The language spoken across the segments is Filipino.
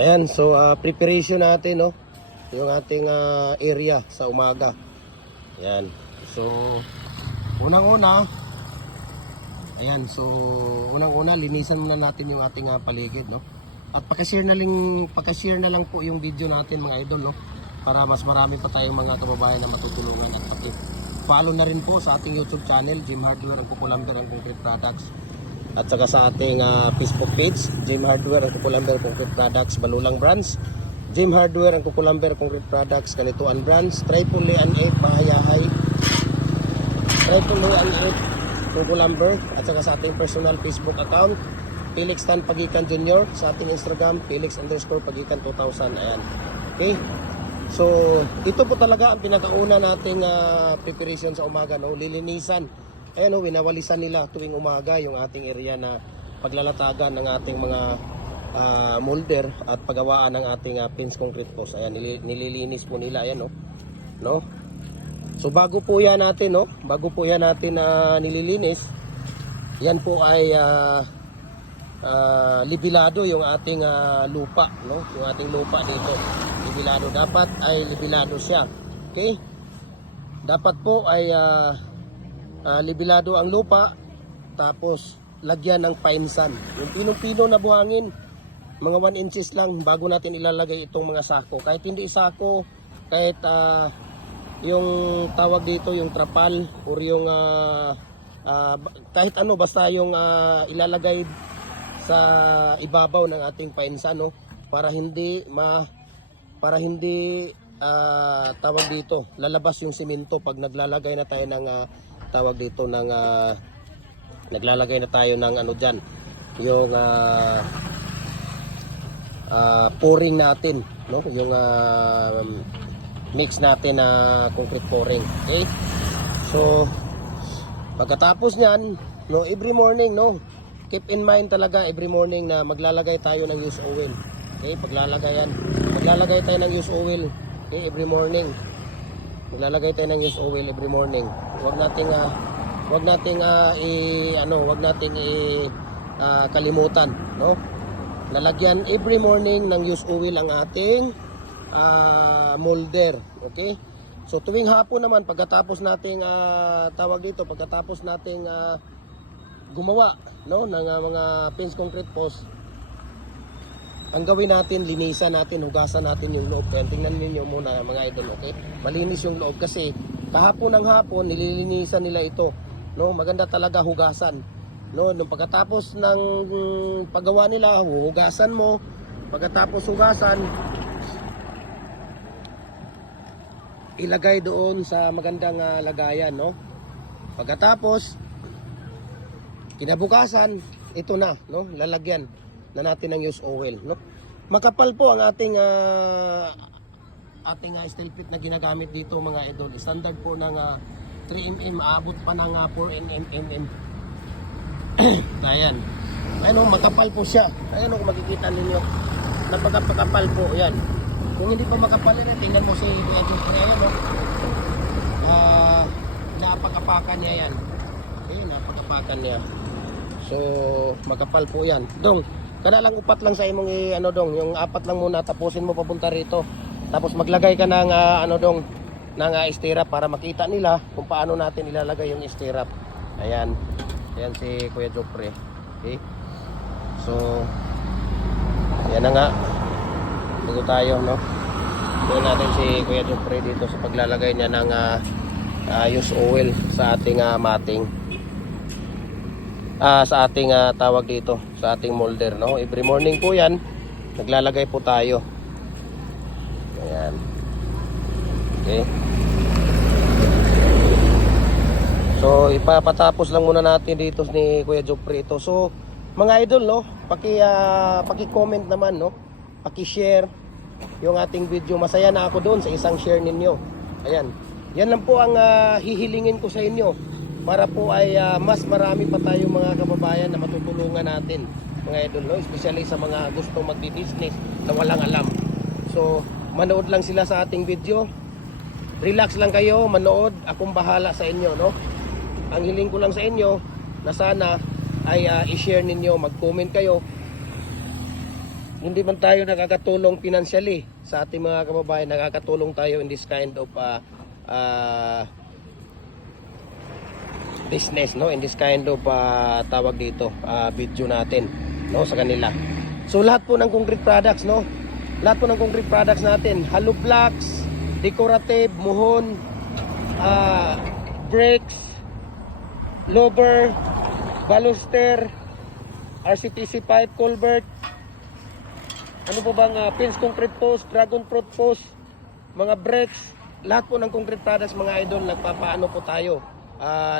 Ayan, so preparation natin, no? Yung ating area sa umaga. Ayan. So unang-una, ayan, so unang-una linisan muna natin yung ating paligid, no? At paka-share na lang po yung video natin, mga idol, no? Para mas marami pa tayong mga kababayan na matutulungan, at paki-follow na rin po sa ating YouTube channel, Jim Hardware ang Kukulamber ang Concrete Products. At saka sa ating Facebook page, Jim Hardware ang Kukulamber Concrete Products, Balulang Brands, Jim Hardware ang Kukulamber Concrete Products, Kanituan Brands, Tripoli and 8 Bahayahay, Tripoli and 8 Kukulamber, at saka sa ating personal Facebook account, Felix Tan Pagikan Jr. Sa ating Instagram, Felix_Pagikan 2000. Ayan. Okay. So, ito po talaga ang pinakauna nating preparation sa umaga, no? Lilinisan. Ayan, no, winawalisan nila tuwing umaga yung ating area na paglalatagan ng ating mga molder at paggawaan ng ating pins concrete post. Ayan, nililinis po nila. Ayan, no? No? So, bago po yan natin, no? Bago po yan natin nililinis, yan po ay libilado yung ating lupa, no? Yung ating lupa dito, libilado. Dapat ay libilado siya. Okay? Dapat po ay libilado ang lupa, tapos lagyan ng painsan. Yung pinong-pino na buhangin, mga 1 inches lang bago natin ilalagay itong mga sako. Kahit hindi sako, kahit yung tawag dito, yung trapal, or yung kahit ano, basta yung ilalagay sa ibabaw ng ating painsan, no? Para hindi tawag dito, lalabas yung simento pag naglalagay na tayo ng tawag dito ng naglalagay na tayo ng ano diyan, yung pouring natin, no? Yung mix natin na concrete pouring. Okay? So pagkatapos niyan, no, every morning, no, keep in mind talaga every morning na maglalagay tayo ng used oil. Okay, maglalagay tayo ng used oil, okay, every morning. Maglalagay tayo ng used oil every morning. Huwag nating kalimutan, no? Lalagyan every morning ng used oil ang ating molder, okay? So tuwing hapon naman, pagkatapos nating pagkatapos nating gumawa, no, ng mga pins concrete post, ang gawin natin, linisan natin, hugasan natin yung loob. Kaya tingnan niyo muna, mga idol, okay? Malinis yung loob kasi kahapon ng hapon nililinisan nila ito, no? Maganda talaga hugasan, no? Nung pagkatapos ng paggawa nila, hugasan mo. Pagkatapos hugasan, ilagay doon sa magandang lagayan, no? Pagkatapos kinabukasan, ito na, no? Lalagyan na natin ng used oil, no? Makapal po ang ating steel pit na ginagamit dito, mga idol. Standard po ng 3mm, aabot pa ng 4mm. Ayan. Ayun, makapal po siya. Ayun, makikita ninyo. Napakapal po, yan. Kung hindi pa makapal, tingnan mo si Edward Pereira, no? Napakapakan niya yan. Okay, napakapakan niya. So, makapal po yan. Dong, kana lang upat lang sa imong dong, yung 4 lang muna, tapusin mo papunta rito. Tapos maglagay ka ng ng stirrup para makita nila kung paano natin ilalagay yung stirrup. Ayan. Ayan si Kuya Jopre. Okay? So, yan na nga. Dito tayo, no? Doon natin si Kuya Jopre dito sa paglalagay niya ng used oil sa ating mating. Sa ating tawag dito, sa ating molder, no? Every morning po yan, naglalagay po tayo. Ayan. Okay. So, ipapatapos lang muna natin dito ni Kuya Jopre ito. So, mga idol, no? Paki-comment naman, no? Paki-share yung ating video. Masaya na ako doon sa isang share ninyo. Ayan. Yan lang po ang hihilingin ko sa inyo, para po ay mas marami pa tayong mga kababayan na matutulungan natin, mga idol, no? Especially sa mga gustong magbi-business na walang alam. So, manood lang sila sa ating video. Relax lang kayo, manood. Akong bahala sa inyo, no? Ang hiling ko lang sa inyo na sana ay i-share ninyo, mag-comment kayo hindi man tayo nakakatulong financially sa ating mga kababayan, nakakatulong tayo in this kind of business, no, in this kind of tawag dito video natin, no, sa kanila. So lahat po ng concrete products, no, lahat po ng concrete products natin, hollow blocks, decorative, muhon, bricks, lower, baluster, RCTC pipe, culvert, ano po bang pins concrete post, dragon fruit post, mga bricks, lahat po ng concrete products mga idol, nagpapaano po tayo,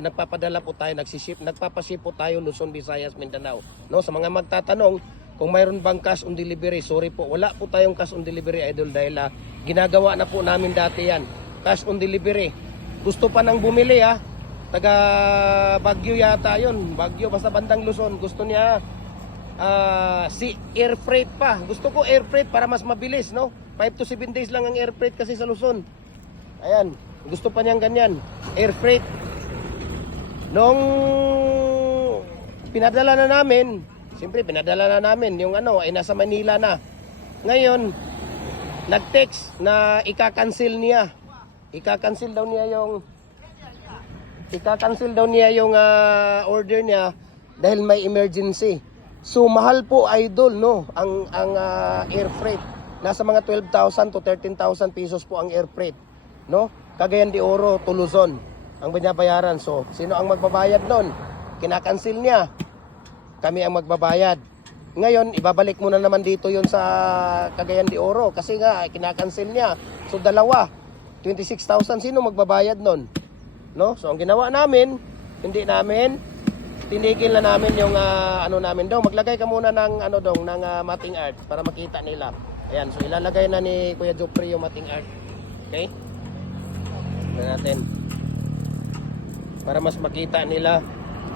nagpapadala po tayo, nagpapaship po tayo Luzon, Visayas, Mindanao. No, sa mga magtatanong kung mayroon bang cash on delivery, sorry po, wala po tayong cash on delivery idol dahil ginagawa na po namin dati yan, cash on delivery. Gusto pa nang bumili taga Baguio yata yun, Baguio basta bandang Luzon, gusto niya si air freight pa. Gusto ko air freight para mas mabilis, no? 5 to 7 days lang ang air freight kasi sa Luzon. Ayan, gusto pa niyang ganyan, air freight. Nung pinadala na namin, siyempre pinadala na namin yung ay nasa Manila na. Ngayon, nag-text na ika-cancel niya. Ika-cancel daw niya yung order niya dahil may emergency. So mahal po idol, no, ang air freight. Nasa mga 12,000 to 13,000 pesos po ang air freight, no? Cagayan de Oro to Luzon ang binabayaran. So sino ang magbabayad nun? Kinakancel niya. Kami ang magbabayad. Ngayon ibabalik mo na naman dito yon sa Cagayan de Oro kasi nga kinakancel niya. So dalawa, 26,000, sino magbabayad nun? No? So ang ginawa namin, hindi namin tinigil na namin yung namin daw. Maglagay ka muna ng ng matting art para makita nila. Ayan, so ilalagay na ni Kuya Jopri yung matting art. Okay? Tignan natin. Para mas makita nila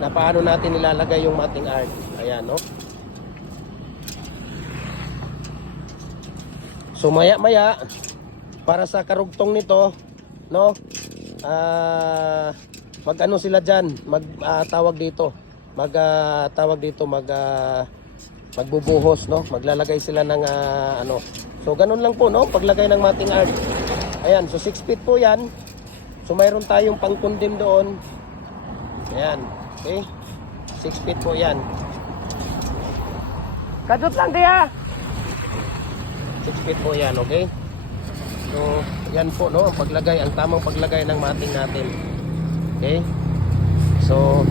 na paano natin ilalagay yung matting art. Ayan, no? So maya-maya para sa karugtong nito, no? Mag-ano sila diyan, tawag dito. Magbubuhos, no? Maglalagay sila ng So ganun lang po, no? Paglagay ng matting art. Ayan, so 6 feet po 'yan. So mayroon tayong pang-condemn doon. Ayan, okay? 6 feet po 'yan. Kadot lang diya. 6 feet po 'yan, okay? So, yan po, no, ang paglagay, ang tamang paglagay ng matting natin. Okay? So,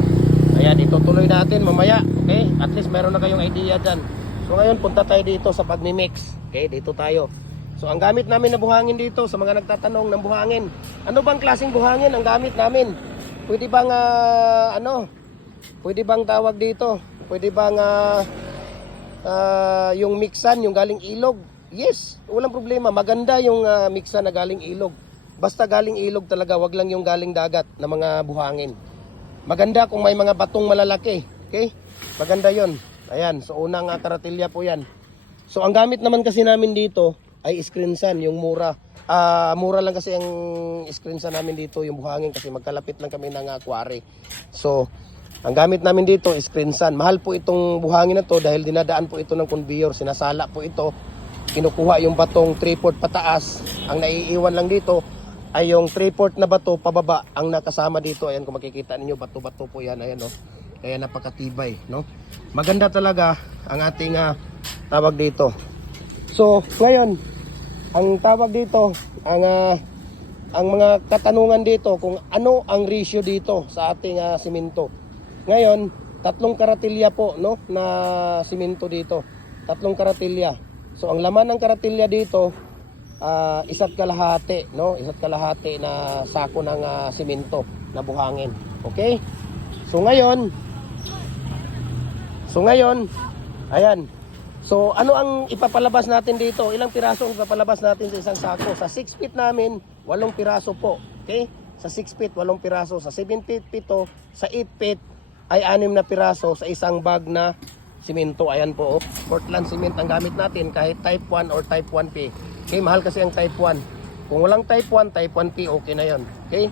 ayan, itutuloy natin mamaya. Okay? At least meron na kayong idea dyan. So, ngayon, punta tayo dito sa pagmimix. Okay? Dito tayo. So, ang gamit namin na buhangin dito, sa mga nagtatanong ng buhangin, ano bang klaseng buhangin ang gamit namin? Pwede bang, pwede bang tawag dito? Pwede bang, yung mixan, yung galing ilog? Yes, walang problema. Maganda yung mixan na galing ilog. Basta galing ilog talaga, wag lang yung galing dagat na mga buhangin. Maganda kung may mga batong malalaki. Okay? Maganda yon. Ayan, so unang karatilya po yan. So ang gamit naman kasi namin dito ay screen sun, yung mura. Mura lang kasi ang screen sun namin dito, yung buhangin, kasi magkalapit lang kami ng quarry. So, ang gamit namin dito is screen sun. Mahal po itong buhangin na to dahil dinadaan po ito ng conveyor. Sinasala po ito. Kinukuha yung batong 3/4 pataas. Ang naiiwan lang dito ay yung 3/4 na bato pababa ang nakasama dito. Ayan, kung makikita ninyo, bato-bato po yan. Ayan, no? Kaya napakatibay, no? Maganda talaga ang ating tawag dito. So, ngayon, ang tawag dito, ang mga katanungan dito kung ano ang ratio dito sa ating simento. Ngayon, 3 karatilya po, no, na simento dito. 3 karatilya. So ang laman ng karatilya dito, 1.5 kalahati, no? 1.5 kalahati na sako ng simento na buhangin. Okay? So ngayon, ayan. So ano ang ipapalabas natin dito? Ilang piraso ang ipapalabas natin sa isang sako? Sa 6 feet namin, 8 piraso po. Okay? Sa 6 feet, 8 piraso. Sa 7 feet, 7. Sa 8 feet, ay 6 na piraso sa isang bag na simento. Ayan po, Portland cement ang gamit natin, kahit type 1 or type 1P. Okay, mahal kasi ang type 1. Kung walang type 1, type 1P, okay na yon. Okay?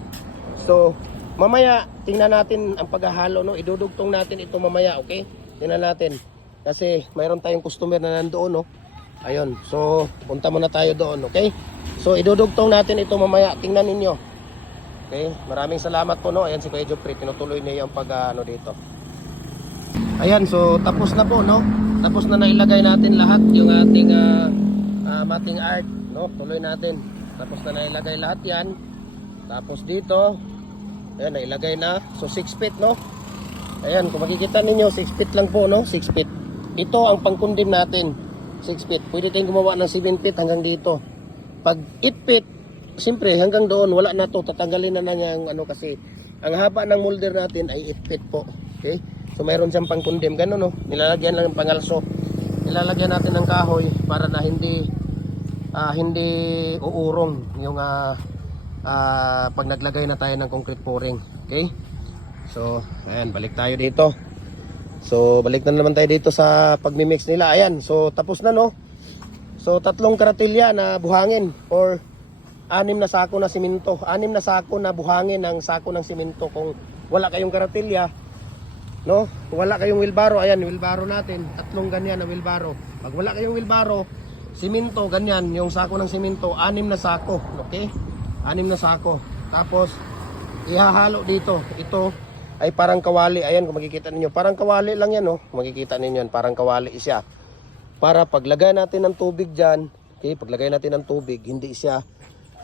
So, mamaya, tingnan natin ang paghahalo, no? Idudugtong natin ito mamaya, okay? Tingnan natin. Kasi mayroon tayong customer na nandoon, no? Ayun, so punta muna tayo doon, okay? So idudugtong natin ito mamaya, tingnan ninyo. Okay, maraming salamat po, no? Ayan si Kuya Jopri, tinutuloy niya yung ano dito. Ayan, so tapos na po, no? Tapos na nailagay natin lahat yung ating mating art, no? Tuloy natin. Tapos na nailagay lahat yan. Tapos dito, ayan, nailagay na. So 6 feet, no? Ayan, kung makikita ninyo, 6 feet lang po, no? 6 feet. Ito ang pangkundim natin. 6 feet. Pwede tayong gumawa ng 7 feet hanggang dito. Pag 8 feet, siyempre hanggang doon, wala na to. Tatanggalin na yung ano kasi, ang haba ng molder natin ay 8 feet po. Okay? So mayroon siyang pangkundim. Ganun, no? Nilalagyan lang ng pangalso. Nilalagyan natin ng kahoy para na hindi uurong yung pag naglagay na tayo ng concrete pouring. Okay? So, ayan, balik tayo dito. So, balik na naman tayo dito sa pagmi-mix nila. Ayan, so tapos na, no? So, 3 karatilya na buhangin or 6 na sako na simento. 6 na sako na buhangin ng sako ng simento. Kung wala kayong karatilya, no? Kung wala kayong wilbaro, ayan, wilbaro natin. 3 ganyan na wilbaro. Pag wala kayong wilbaro, simento, ganyan, yung sako ng simento, 6 na sako, okay? 6 na sako. Tapos, ihahalo dito. Ito ay parang kawali. Ayan, kung makikita ninyo, parang kawali lang yan, no? Makikita ninyo yan, parang kawali siya. Para paglagay natin ng tubig dyan, okay, paglagay natin ng tubig, hindi siya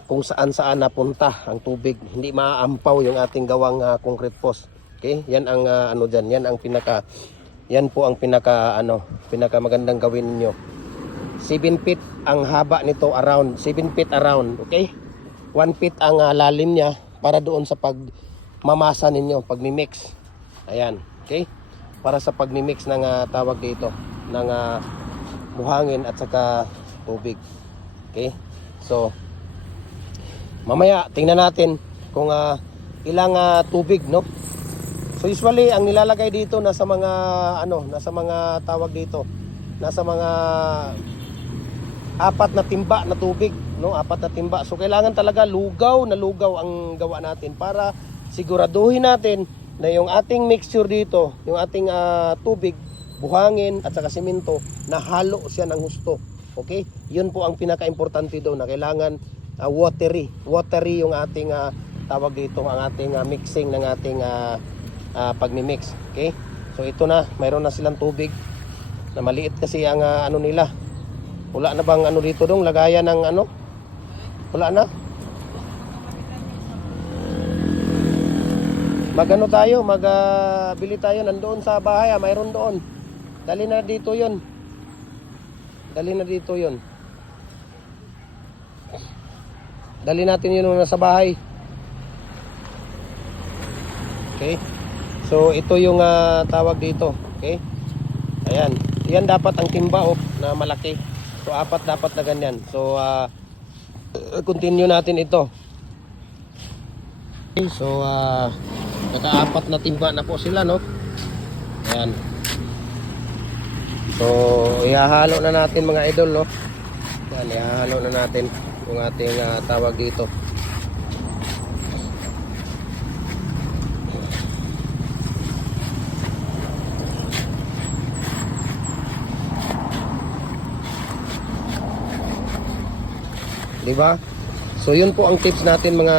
kung saan saan napunta ang tubig. Hindi maaampaw yung ating gawang concrete post. Okay, yan ang ano dyan, yan po ang pinaka magandang gawin niyo. 7 feet ang haba nito, around 7 feet around, okay? 1 feet ang lalim niya para doon sa pagmamasa ninyo, pagmi-mix. Ayan, okay? Para sa pagmi-mix ng tawag dito, ng buhangin at saka tubig. Okay? So, mamaya tingnan natin kung ilang tubig, no? So usually ang nilalagay dito nasa mga tawag dito, nasa mga 4 na timba na tubig, no? 4 na timba. So kailangan talaga lugaw na lugaw ang gawa natin para siguraduhin natin na yung ating mixture dito, yung ating tubig, buhangin at saka simento, nahalo siya ng husto. Okay? Yun po ang pinaka-importante doon, na kailangan watery yung ating tawag dito, ang ating mixing ng ating pagmi-mix. Okay? So ito na, mayroon na silang tubig na maliit kasi ang ano nila. Wala na bang ano dito dong lagayan ng ano? Wala na? Magano tayo, bili tayo nandoon sa bahay, mayroon doon. Dali na dito 'yon. Dali natin 'yun nasa bahay. Okay? So ito yung tawag dito, okay? Ayan. Yan dapat ang timba na malaki. So 4 dapat na ganyan. So continue natin ito. Okay, so naka-4 na timba na po sila, no? Ayan. So ihahalo na natin mga idol, no? Yan, ihahalo na natin yung ating tawag dito. Diba? So yun po ang tips natin mga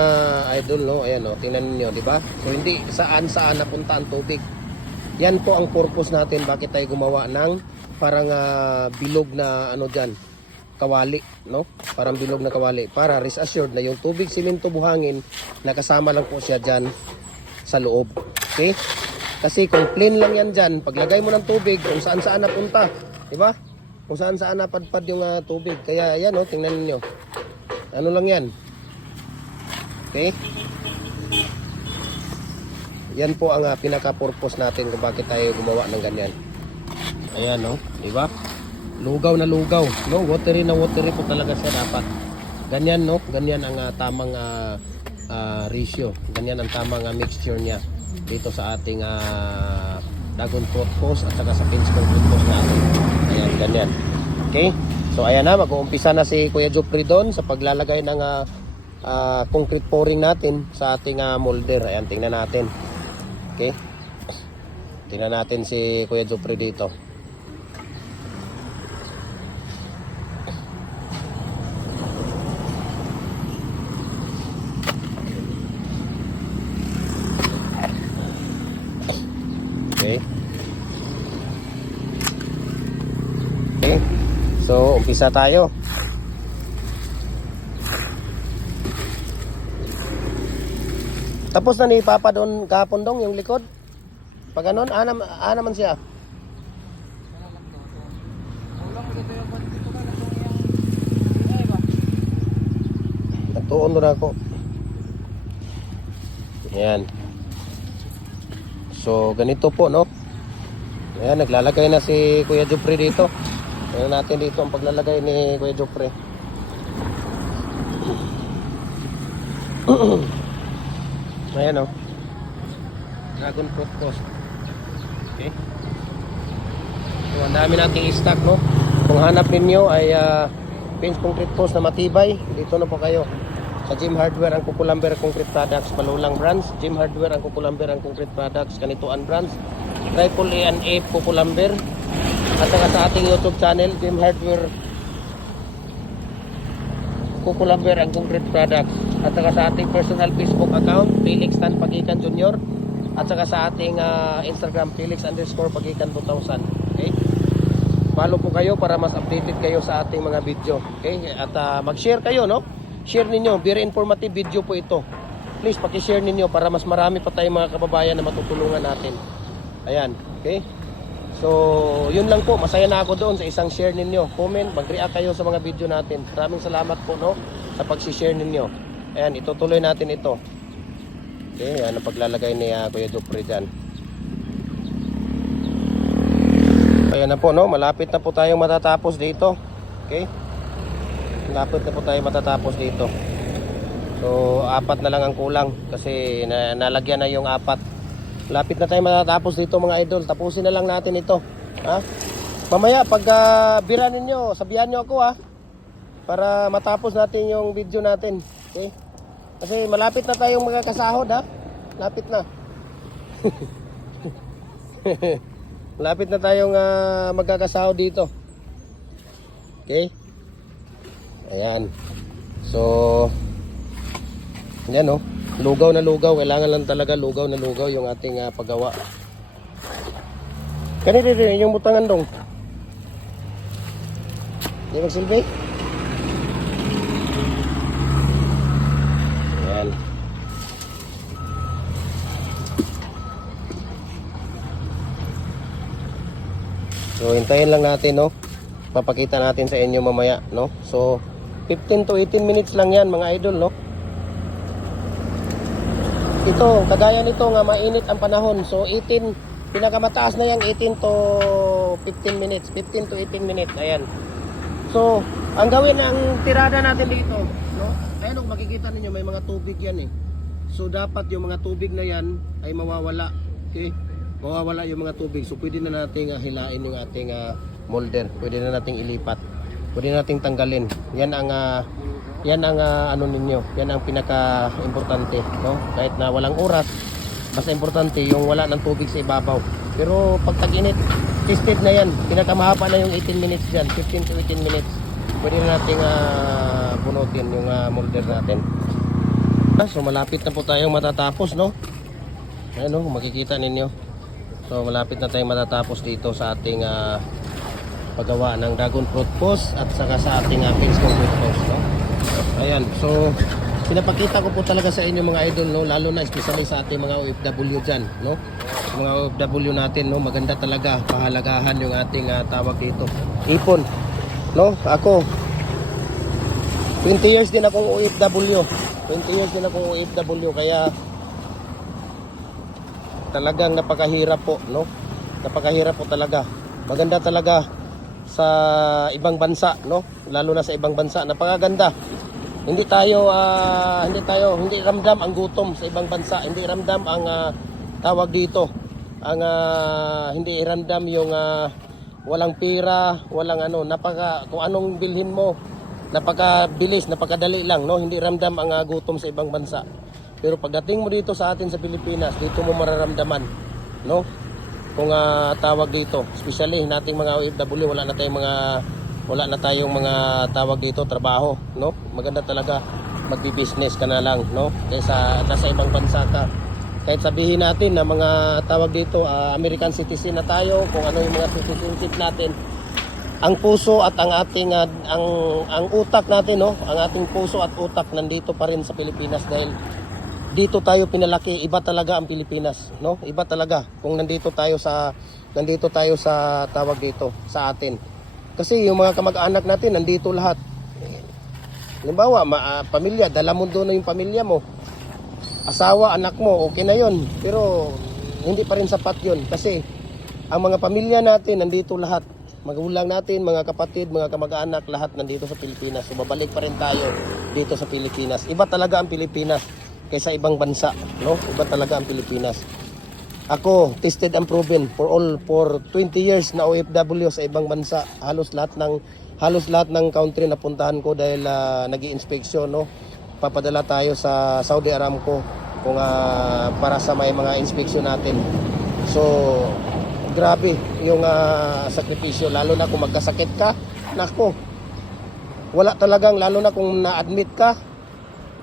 idol, no? Ayan, no? Tingnan niyo, diba? So hindi saan napunta ang tubig. Yan po ang purpose natin bakit tayo gumawa ng parang bilog na ano diyan, kawali, no? Parang bilog na kawali para rest assured na yung tubig, simento, buhangin nakasama lang po siya diyan sa loob. Okay? Kasi kung plain lang yan diyan, paglagay mo ng tubig kung saan napunta, diba? Kung saan napadpad yung tubig. Kaya ayan, no? Tingnan niyo. Ano lang yan. Okay? Yan po ang pinaka-purpose natin kung bakit tayo gumawa ng ganyan. Ayan, no? Diba? Lugaw na lugaw. No? Watery na watery po talaga siya dapat. Ganyan, no? Ganyan ang tamang ratio. Ganyan ang tamang mixture niya dito sa ating dragon fruit post at saka sa pinch concrete post natin. Ayan, ganyan. Okay? So ayan na, mag-uumpisa na si Kuya Jopri doon sa paglalagay ng concrete pouring natin sa ating molder. Ayan, tingnan natin. Okay? Tingnan natin si Kuya Jopri dito. So, umpisa tayo. Tapos na ni Papa doon kahapon dong yung likod. Pag ganon, naman siya. Nagtuon doon ako. Ayan. So, ganito po, no? Ayan, naglalagay na si Kuya Jupre dito. Ayan natin dito ang paglalagay ni Kuya Jupre. Ayan, oh. Dragon fruit post. Okay. So, ang dami nating stock, no? Kung hanap ninyo ay pinch concrete post na matibay, dito na po kayo. Sa Jim Hardware ang Kukulamber Concrete Products, Malulang Branch. Jim Hardware ang Kukulamber ang Concrete Products, Kanituan Branch. Triple A and A Kukulamber. At saka sa ating YouTube channel, Jim Hardware Kukulamber ang Concrete Products. At saka sa ating personal Facebook account, Felix Tan Pagikan Jr. At saka sa ating Instagram, Felix_Pagikan 2000. Okay? Follow po kayo para mas updated kayo sa ating mga video. Okay? At mag-share kayo, no? Share ninyo, very informative video po ito. Please, paki-share ninyo para mas marami pa tayong mga kababayan na matutulungan natin. Ayan, okay? So, yun lang po. Masaya na ako doon sa isang share ninyo. Comment, mag-react kayo sa mga video natin. Maraming salamat po, no? Sa pag-share ninyo. Ayan, itutuloy natin ito. Okay, ayan ang paglalagay ni Kuya Jupre dyan. Ayan na po, no? Malapit na po tayong matatapos dito. Okay? Malapit na po tayo matatapos dito. So, 4 na lang ang kulang kasi nalagyan na yung 4. Malapit na tayo matatapos dito mga idol. Tapusin na lang natin ito. Ha? Mamaya pag bira ninyo, sabihan nyo ako ha. Para matapos natin yung video natin. Okay? Kasi malapit na tayong magkakasahod ha. Malapit na. Malapit na tayong magkakasahod dito. Okay? Ayan. So, yan, oh. Lugaw na lugaw. Kailangan lang talaga lugaw na lugaw yung ating paggawa. Kanina rin yung butangan dong. Di magsilbi? Ayan. So, hintayin lang natin, no? Papakita natin sa inyo mamaya, no? So, 15 to 18 minutes lang yan mga idol, no? Ito, kagaya nito nga mainit ang panahon. So 18, pinakamataas na yan 18 to 15 minutes, 15 to 18 minutes. Ayan. So, ang gawin ang tirada natin dito, no? Ayan, makikita niyo may mga tubig yan eh. So dapat yung mga tubig na yan ay mawawala. Okay? Mawawala yung mga tubig. So pwede na nating hilain yung ating molder. Pwede na nating ilipat. Pwede nating tanggalin. Yan ang ano ninyo. Yan ang pinaka-importante, no? Kahit na walang oras, basta importante yung wala ng tubig sa ibabaw. Pero pag tag-init, tested na yan. Pinakamahaba na yung 18 minutes dyan. 15 to 18 minutes. Pwede na nating bunutin yung molder natin. So malapit na po tayong matatapos, no? Ayan, no? Makikita ninyo. So malapit na tayong matatapos dito sa ating paggawa ng dragon fruit post at saka sa ating pinch concrete post, no? Ayan, so pinapakita ko po talaga sa inyo mga idol, no? Lalo na especially sa ating mga OFW dyan, no? Mga OFW natin, no? Maganda talaga pahalagahan yung ating tawag dito, ipon, no? Ako 20 years din akong OFW, 20 years din akong OFW, kaya talagang napakahirap po, no? Napakahirap po talaga. Maganda talaga sa ibang bansa, no? Lalo na sa ibang bansa, napakaganda. Hindi ramdam ang gutom sa ibang bansa, hindi ramdam ang tawag dito, ang hindi ramdam yung walang pera, walang kung anong bilhin mo, napakabilis, napakadali lang, no? Hindi ramdam ang gutom sa ibang bansa. Pero pagdating mo dito sa atin sa Pilipinas, dito mo mararamdaman, no? Kung tawag dito, especially nating mga OFW, wala na tayong mga tawag dito trabaho, no? Maganda talaga magbi-business ka na lang, no? Kaysa nasa ibang bansa ka. Kahit sabihin natin na mga tawag dito American citizen na tayo, kung ano yung mga citizenship natin, ang puso at ang ating ang utak natin, no, ang ating puso at utak nandito pa rin sa Pilipinas dahil dito tayo pinalaki. Iba talaga ang Pilipinas, no? Iba talaga kung nandito tayo sa tawag dito sa atin. Kasi yung mga kamag-anak natin nandito lahat. Halimbawa, pamilya, dala mo doon yung pamilya mo. Asawa, anak mo, okay na yon. Pero hindi pa rin sapat yon kasi ang mga pamilya natin nandito lahat. Magulang natin, mga kapatid, mga kamag-anak, lahat nandito sa Pilipinas. So babalik pa rin tayo dito sa Pilipinas. Iba talaga ang Pilipinas kaysa ibang bansa, no? Iba talaga ang Pilipinas. Ako, tested and proven for 20 years na OFW sa ibang bansa. Halos lahat ng country na puntahan ko dahil nag-i-inspection, no? Papadala tayo sa Saudi Aramco kung para sa may mga inspection natin. So grabe yung sakripisyo, lalo na kung magkasakit ka, nako, wala talagang, lalo na kung na-admit ka,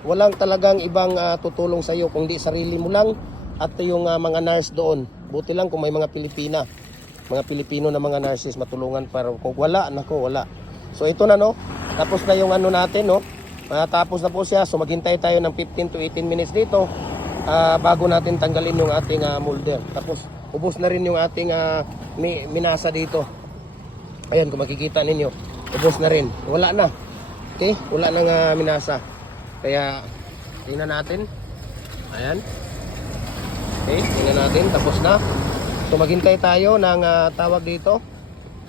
walang talagang ibang tutulong sa iyo kundi sarili mo lang at yung mga nurse doon. Buti lang kung may mga Pilipino na mga nurses matulungan, pero kung wala, nako, wala. So ito na, no, tapos na yung ano natin, no, tapos na po siya. So maghintay tayo ng 15 to 18 minutes dito bago natin tanggalin yung ating molder. Tapos ubos na rin yung ating minasa dito. Ayan, kung makikita ninyo, ubos na rin. Wala na. Okay? Wala nang minasa. Kaya, tingnan natin. Ayan. Okay, tingnan natin. Tapos na. So, maghintay tayo ng tawag dito.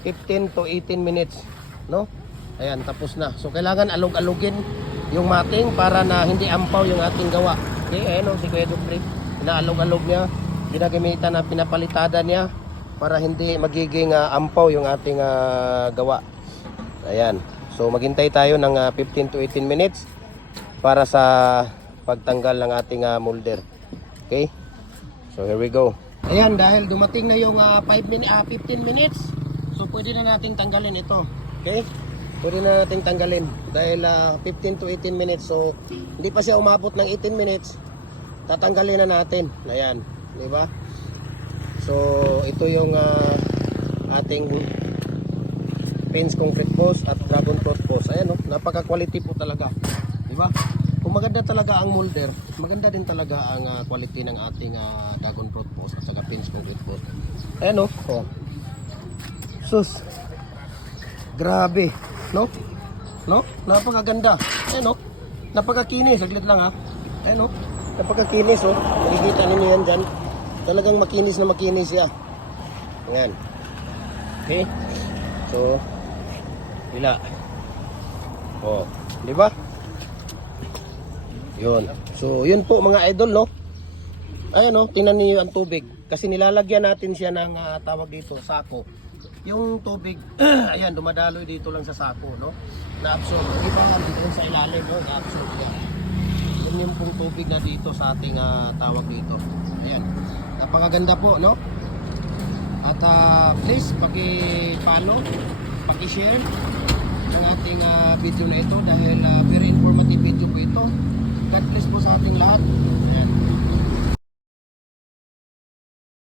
15 to 18 minutes. No? Ayan, tapos na. So, kailangan alog-alugin yung mating para na hindi ampaw yung ating gawa. Okay, ayan o, si Kuya Dupri. Inaalog-alog niya. Ginagamitan na pinapalitada niya para hindi magiging ampaw yung ating gawa. Ayan. So maghintay tayo ng 15 to 18 minutes para sa pagtanggal ng ating molder. Okay? So here we go. Ayan, dahil dumating na yung 15 minutes, so pwede na nating tanggalin ito. Okay? Pwede na nating tanggalin dahil 15 to 18 minutes. So hindi pa siya umabot ng 18 minutes. Tatanggalin na natin. Ayan. Diba? So ito yung ating Pins concrete post at dragon fruit post. Ayan, no? Napaka-quality po talaga. Diba? Kung maganda talaga ang molder, maganda din talaga ang quality ng ating dragon fruit post at saka Pins concrete post. Ayan, no? Oh. Sus. Grabe, no? No? Napakaganda. Ayan, no? Napakakinis. Saglit lang, ha? Ayan, no? Napakakinis, oh. Nakikita ninyo yan dyan. Talagang makinis na makinis siya. Ayan. Okay. So, ila. Oh, di ba? Yun. So, yun po mga idol, no? Ayan, no? Tingnan niyo ang tubig. Kasi nilalagyan natin siya ng tawag dito, sako. Yung tubig, ayan, dumadaloy dito lang sa sako, no? Na-absorb. Iba lang dito sa ilalim, no? Na-absorb niya. Yun yung pong tubig na dito sa ating tawag dito. Ayan. Napakaganda po, no? At please paki-follow, paki-share ang ating video na ito dahil very informative video po ito. God bless po sa ating lahat. Ayan.